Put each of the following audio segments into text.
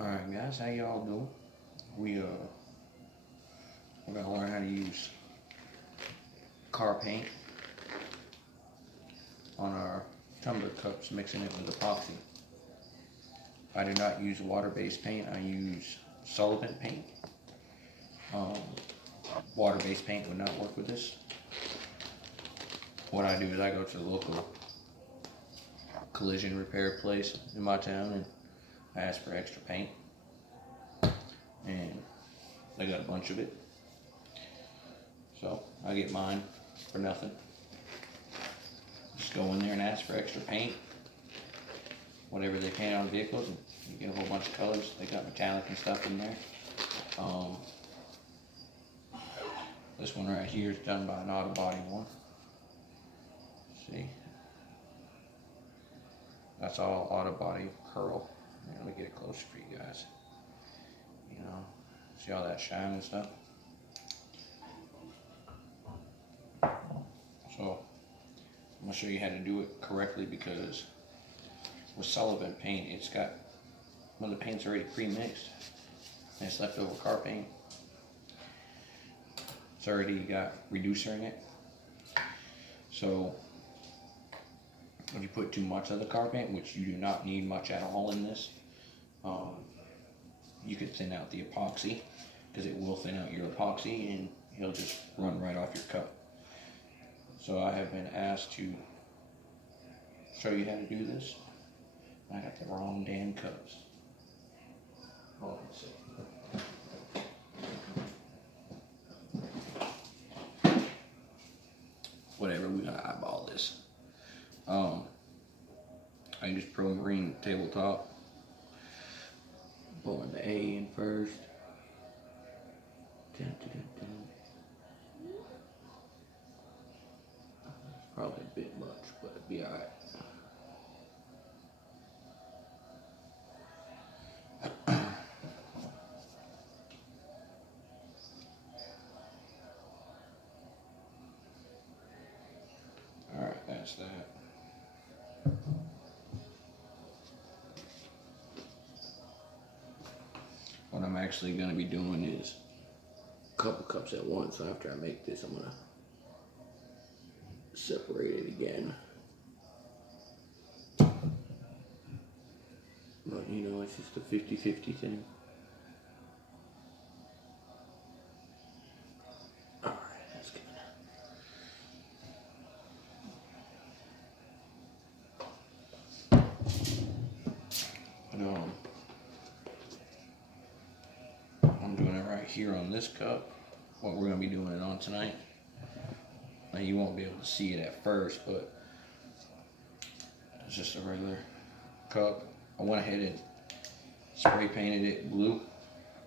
Alright guys, how y'all doing? We're gonna learn how to use car paint on our tumbler cups, mixing it with epoxy. I do not use water-based paint, I use solvent paint. Water-based paint would not work with this. What I do is I go to the local collision repair place in my town and I ask for extra paint, and they got a bunch of it, so I get mine for nothing. Just go in there and ask for extra paint, whatever they paint on vehicles, and you get a whole bunch of colors. They got metallic and stuff in there. This one right here is done by an auto body one. See, that's all auto body pearl. Let me get it closer for you guys. You know, see all that shine and stuff? So, I'm going to show you how to do it correctly, because with solvent paint, it's got, when the paint's already pre-mixed, and it's leftover car paint, it's already got reducer in it. So, if you put too much of the car paint, which you do not need much at all in this, you could thin out the epoxy, because it will thin out your epoxy and it'll just run right off your cup. So I have been asked to show you how to do this. I got the wrong damn cups. Hold on a second. Whatever, we're gonna eyeball this. I use Pro Marine tabletop. Pulling the A in first. Dun, dun, dun, dun. It's probably a bit much, but it'll be alright. Alright, that's that. What I'm actually going to be doing is a couple cups at once. So after I make this, I'm going to separate it again. But you know, it's just a 50-50 thing. Alright, that's good. I'm doing it right here on this cup, what we're going to be doing it on tonight. Now you won't be able to see it at first, but it's just a regular cup. I went ahead and spray painted it blue.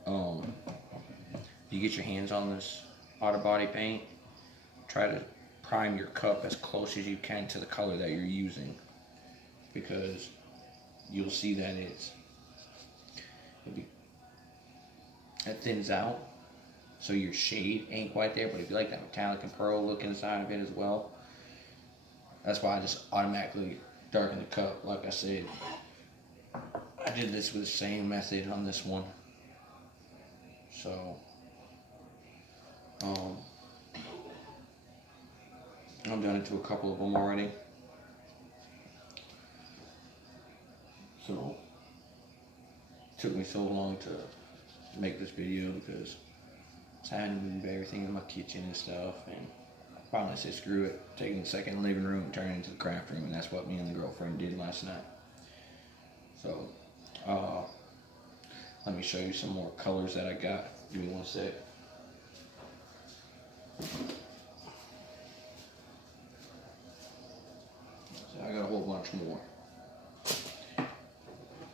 If you get your hands on this auto body paint, try to prime your cup as close as you can to the color that you're using, because you'll see that it thins out, so your shade ain't quite there. But if you like that metallic and pearl look inside of it as well, that's why I just automatically darken the cup. Like I said, I did this with the same method on this one. So I've done it to a couple of them already. So it took me so long to make this video, because I had to move everything in my kitchen and stuff, and I finally said screw it, taking the second living room and turning it into the craft room, and that's what me and the girlfriend did last night. So let me show you some more colors that I got. Give me one sec. So I got a whole bunch more.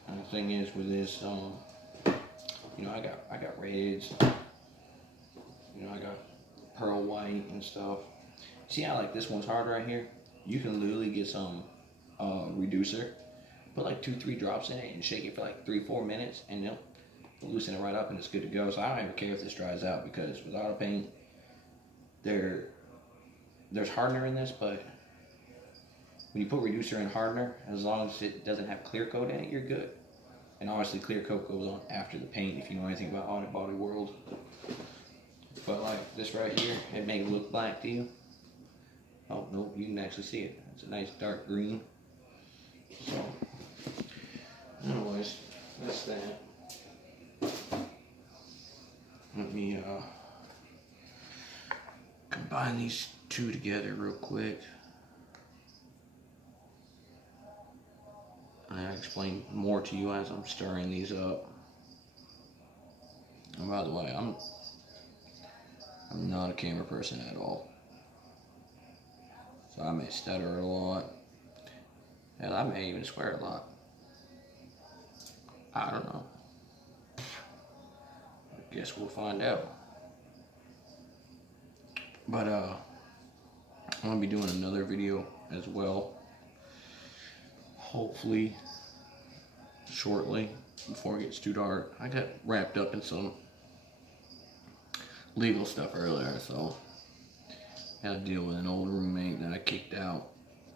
And the thing is with this, you know, I got reds, you know, I got pearl white and stuff. See how like this one's hard right here? You can literally get some reducer, put like 2-3 drops in it and shake it for like 3-4 minutes, and it'll loosen it right up and it's good to go. So I don't even care if this dries out, because with auto paint, there's hardener in this, but when you put reducer and hardener, as long as it doesn't have clear coat in it, you're good. And obviously clear coat goes on after the paint if you know anything about Auto Body World. But like this right here, it may look black to you. Oh, nope, you can actually see it. It's a nice dark green. So, anyways, that's that. Let me combine these two together real quick. I'll explain more to you as I'm stirring these up. And by the way, I'm not a camera person at all. So I may stutter a lot. Hell, I may even swear a lot. I don't know. I guess we'll find out. But I'm gonna be doing another video as well. Hopefully shortly, before it gets too dark. I got wrapped up in some legal stuff earlier, so I had to deal with an old roommate that I kicked out.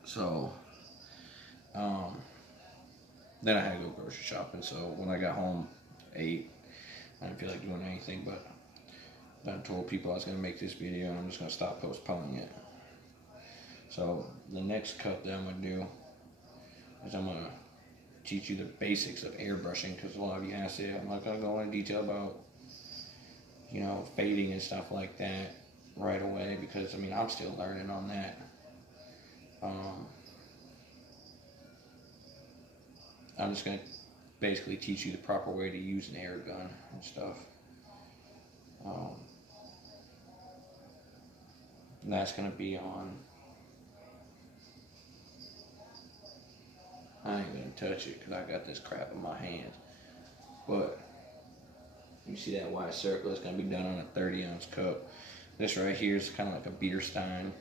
So then I had to go grocery shopping. So when I got home, 8, I didn't feel like doing anything, but I told people I was going to make this video and I'm just going to stop postponing it. So the next cut that I'm going to do is I'm going to teach you the basics of airbrushing, because a lot of you asked it. I'm not going to go into detail about, you know, fading and stuff like that right away, because I mean I'm still learning on that. I'm just going to basically teach you the proper way to use an air gun and stuff. And that's going to be on, I ain't going to touch it because I got this crap in my hands, but you see that white circle? It's going to be done on a 30-ounce cup. This right here is kind of like a beer stein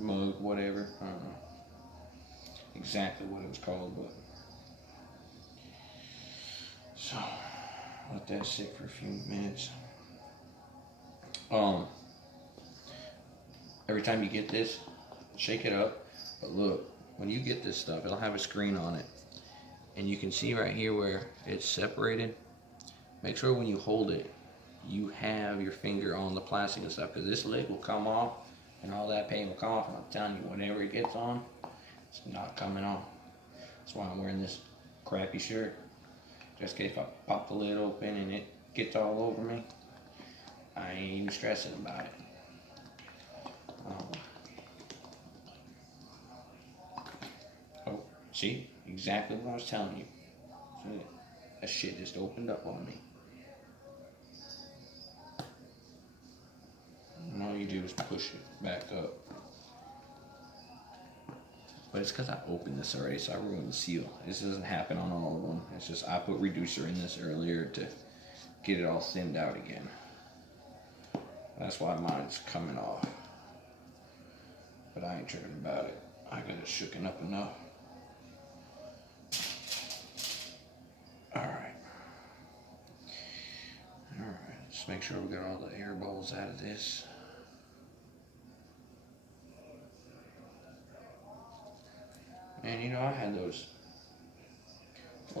mug, whatever. I don't know exactly what it was called, but so let that sit for a few minutes. Every time you get this, shake it up. But look, when you get this stuff, it'll have a screen on it, and you can see right here where it's separated. Make sure when you hold it, you have your finger on the plastic and stuff, because this lid will come off and all that paint will come off, and I'm telling you, whenever it gets on, it's not coming off. That's why I'm wearing this crappy shirt, just in case I pop the lid open and it gets all over me. I ain't even stressing about it. Oh, see? Exactly what I was telling you. See? That shit just opened up on me. And all you do is push it back up. But it's because I opened this already, so I ruined the seal. This doesn't happen on all of them. It's just I put reducer in this earlier to get it all thinned out again. That's why mine's coming off. But I ain't tripping about it. I got it shooken up enough. Alright. Alright, let's make sure we got all the air bubbles out of this. And you know, I had those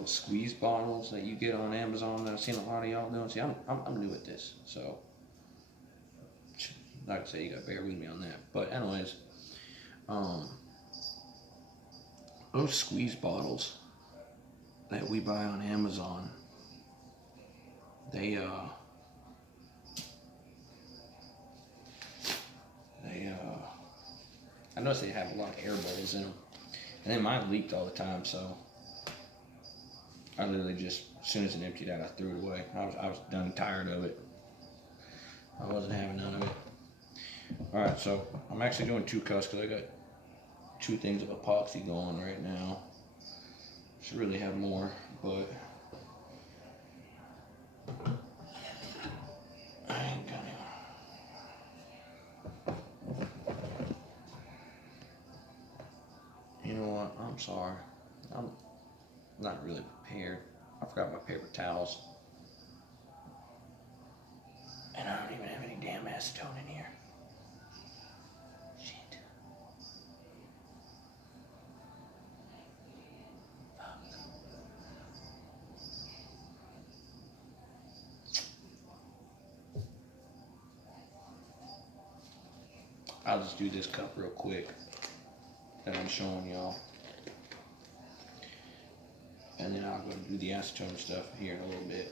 squeeze bottles that you get on Amazon that I've seen a lot of y'all doing. See, I'm new at this, so like I say, you gotta bear with me on that. But anyways, those squeeze bottles that we buy on Amazon, they I noticed they have a lot of air bubbles in them, and then mine leaked all the time. So I literally just, as soon as it emptied out, I threw it away. I was done, tired of it. I wasn't having none of it. Alright, so I'm actually doing 2 cuts because I got 2 things of epoxy going right now. Should really have more, but I ain't gonna. You know what? I'm sorry. I'm not really prepared. I forgot my paper towels. And I don't even have any damn acetone in here. Shit. Fuck. I'll just do this cup real quick that I'm showing y'all. And then I'll go do the acetone stuff here in a little bit.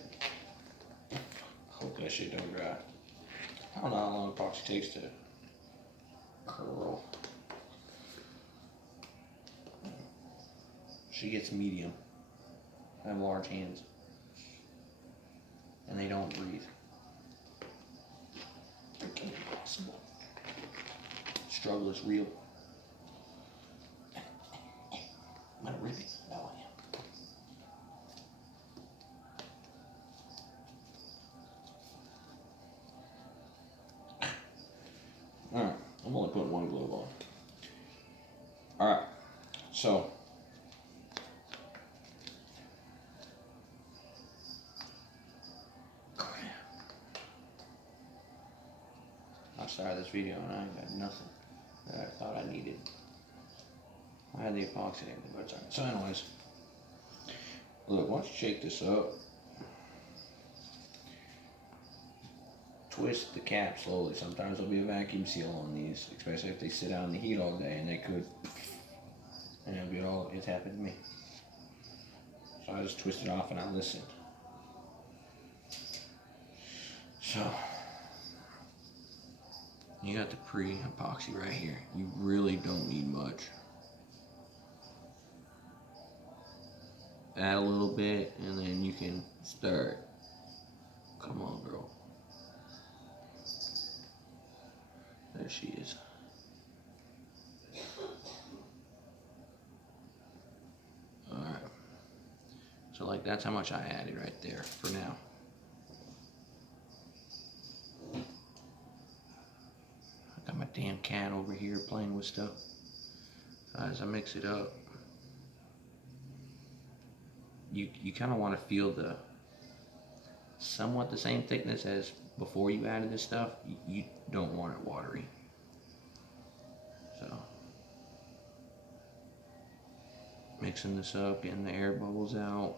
Hope that shit don't dry. I don't know how long epoxy takes to curl. She gets medium. I have large hands. And they don't breathe. It can't be possible. Struggle is real. I'm gonna rip it. No, I am. Alright, I'm only putting one glove on. Alright, so I started this video and I ain't got nothing that I thought I needed. I had the epoxy and everything, but it's alright. So anyways, look, once you shake this up, twist the cap slowly. Sometimes there'll be a vacuum seal on these, especially if they sit out in the heat all day, and they could, and it'll be all, it's happened to me. So I just twist it off and I listen. So, you got the pre-epoxy right here. You really don't need much. Add a little bit and then you can start. Come on, girl. There she is. Alright. So like that's how much I added right there for now. I got my damn cat over here playing with stuff. As I mix it up, you kind of want to feel the somewhat the same thickness as before you added this stuff. You don't want it watery. So mixing this up, getting the air bubbles out.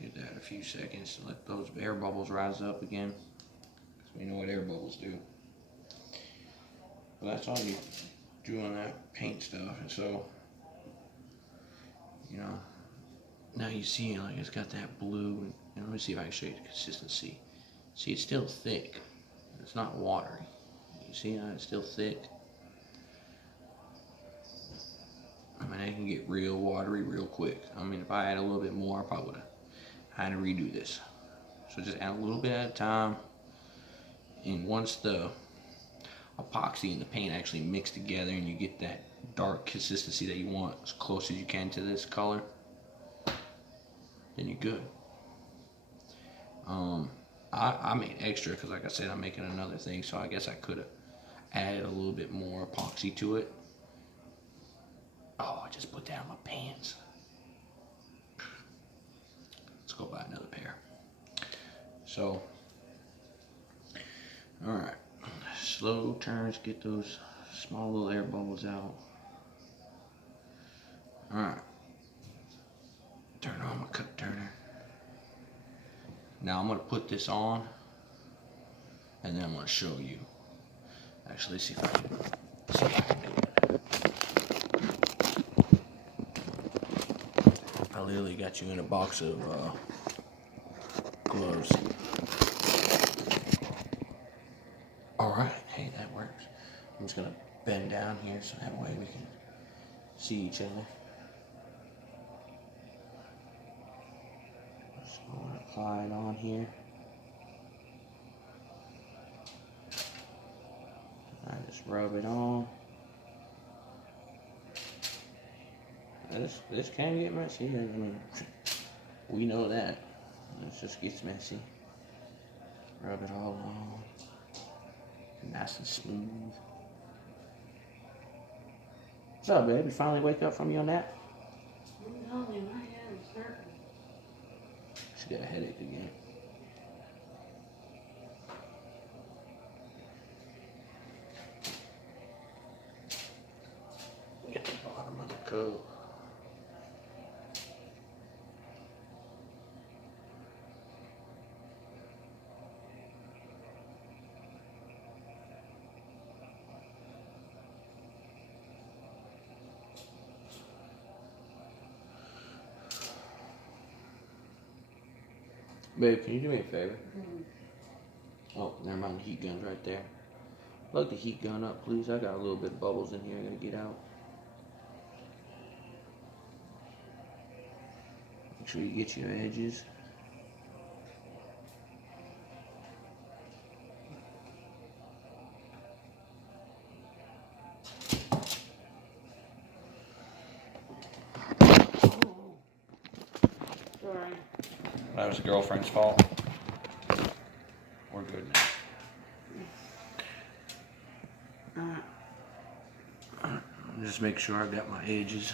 Give that a few seconds to let those air bubbles rise up again, because we know what air bubbles do. But that's all you do on that paint stuff. And so, you know, now you see like it's got that blue, and let me see if I can show you the consistency. See, it's still thick. It's not watery. You see how it's still thick? I mean, it can get real watery real quick. I mean, if I had a little bit more, I probably would have had to redo this. So just add a little bit at a time. And once the epoxy and the paint actually mix together and you get that dark consistency that you want as close as you can to this color, then you're good. I made extra because, like I said, I'm making another thing, so I guess I could have added a little bit more epoxy to it. Oh, I just put that on my pants. Let's go buy another pair. So, alright. Slow turns, get those small little air bubbles out. Alright. Turn on my cup turner. Now I'm going to put this on, and then I'm going to show you. Actually, see if I can do it. I literally got you in a box of gloves. Alright, hey, that works. I'm just going to bend down here so that way we can see each other. Just going to apply it on here. I just rub it on. This can get messy. I mean, we know that. It just gets messy. Rub it all on. Nice and smooth. What's up, babe? You finally wake up from your nap? No, my head is hurting. She got a headache again. Get the bottom of the cup. Babe, can you do me a favor? Oh, never mind, the heat gun's right there. Plug the heat gun up, please. I got a little bit of bubbles in here I gotta get out. Make sure you get your edges. Sorry. That was a girlfriend's fault. We're good now. Just make sure I got my edges.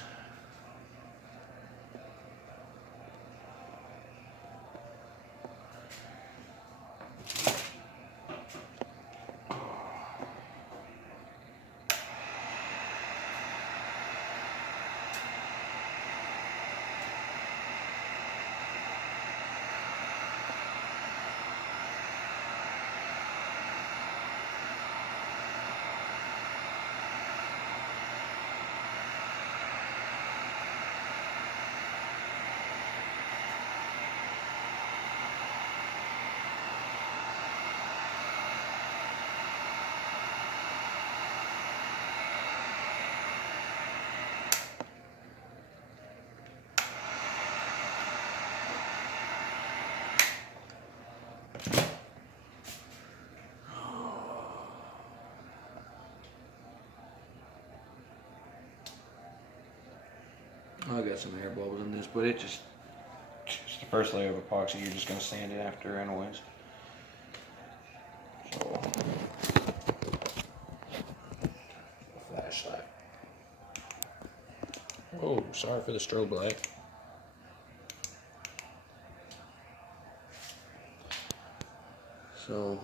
I got some air bubbles in this, but it's the first layer of epoxy. You're just gonna sand it after anyways. So, flashlight. Oh, sorry for the strobe light. So,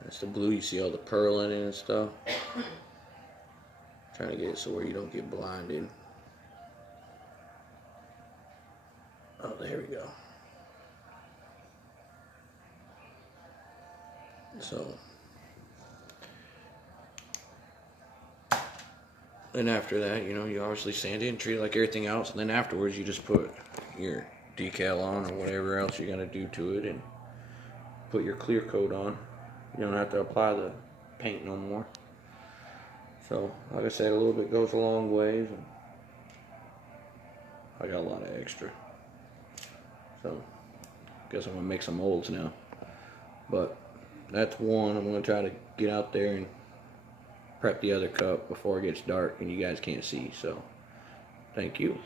that's the blue. You see all the pearl in it and stuff. Trying to get it so where you don't get blinded. Oh, there we go. So, and after that, you know, you obviously sand it and treat it like everything else. And then afterwards, you just put your decal on or whatever else you're gonna do to it, and put your clear coat on. You don't have to apply the paint no more. So, like I said, a little bit goes a long ways. And I got a lot of extra. So, guess I'm gonna make some molds now. But that's one. I'm gonna try to get out there and prep the other cup before it gets dark and you guys can't see. So, thank you.